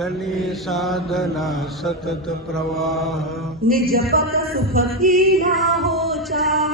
सने साधना सतत प्रवाह, निज पद सुख की ना हो चाह,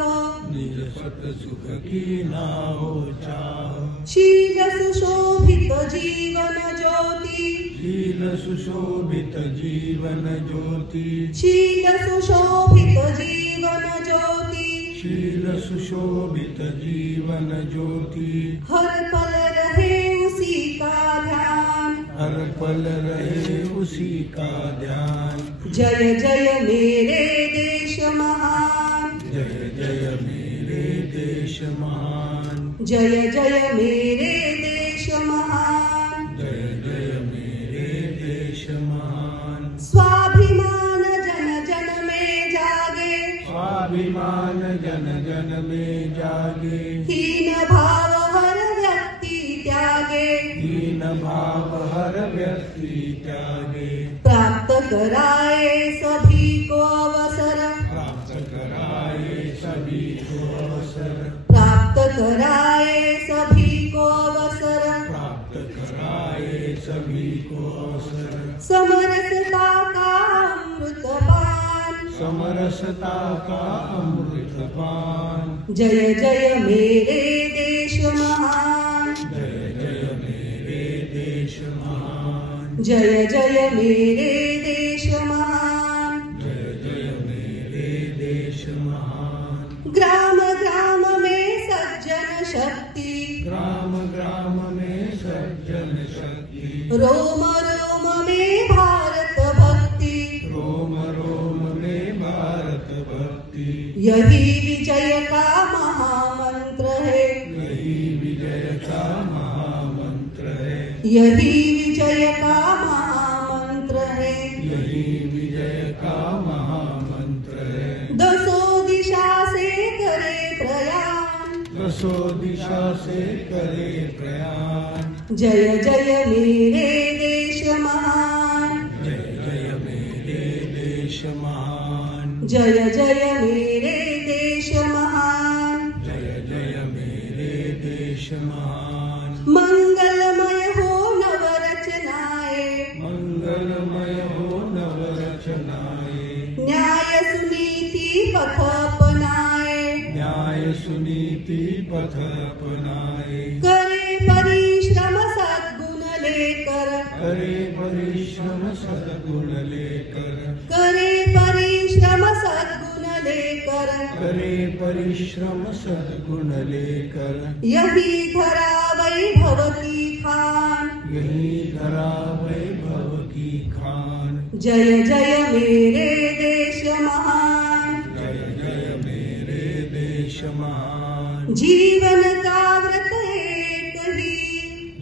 निज सत सुख की ना हो चाह। शील सुशोभित जीवन ज्योति, शील सुशोभित जीवन ज्योति, शील सुशोभित जीवन ज्योति, शील सुशोभित जीवन ज्योति। हर पल रहे उसी का ध्यान, हर पल रहे उसी का ध्यान। जय जय मेरे देश महान, जय जय मेरे देश महान, जय जय मेरे देश महान। जय जय मेरे देश महान। स्वाभिमान जन जन में जागे, स्वाभिमान जन जन में जागे, हीन भाव हर व्यक्ति त्यागे, हीन भाव हर व्यक्ति त्यागे। प्राप्त कराए सभी को अवसर, प्राप्त कराए सभी को अवसर, प्राप्त कराए सभी को अवसर। प्राप्त कराए सभी को अवसर। समरसता का अमृतपान, समरसता का अमृतपान। जय जय मेरे देश महान, जय जय मेरे देश महान, जय जय मेरे देश महान। जय जय मेरे देश महान। ग्राम ग्राम में सज्जन शक्ति, ग्राम ग्राम में सज्जन शक्ति, रोम रोम में भारत भक्ति, रोम रोम में भारत भक्ति। यही विजय का महामंत्र है, यही विजय का महामंत्र है, यही विजय का महामंत्र है। यही विजय का महामंत्र है। दसों दिशा से करे प्रयाण, दसों दिशा से करे प्रयाण। जय जय मेरे देश महान, जय जय मेरे देश महान, जय जय मेरे देश महान। जय जय मेरे देश महान। मंगलमय हो नवरचनाएं, मंगलमय हो नवरचनाएं, न्याय सुनीति पथ अपनाए, न्याय सुनीति पथ अपनाए। करे परिश्रम सद्गुण लेकर, करे परिश्रम सद्गुण लेकर, करे परिश्रम सद्गुण लेकर, करे परिश्रम सद्गुण लेकर। यही धरा वैभव की खान, यही धरा वैभव की खान। जय जय मेरे देश महान, जय जय मेरे देश महान। जीवन का व्रत एक ही,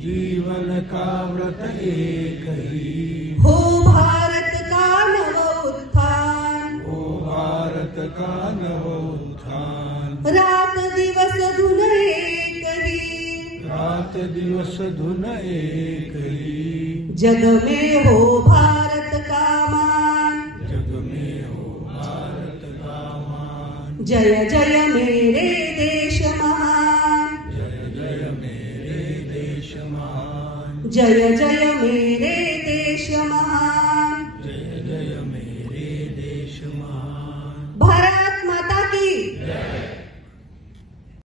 जीवन का व्रत एक ही, हो भारत का नव उत्थान। ओ भारत का नव उत्थान। रात दिवस धुन एक ही, रात दिवस धुन एक ही, जग में हो भारत का मान। जग में हो भारत का मान। जय जय मेरे देश महान, जय जय मेरे देश महान, जय जय मेरे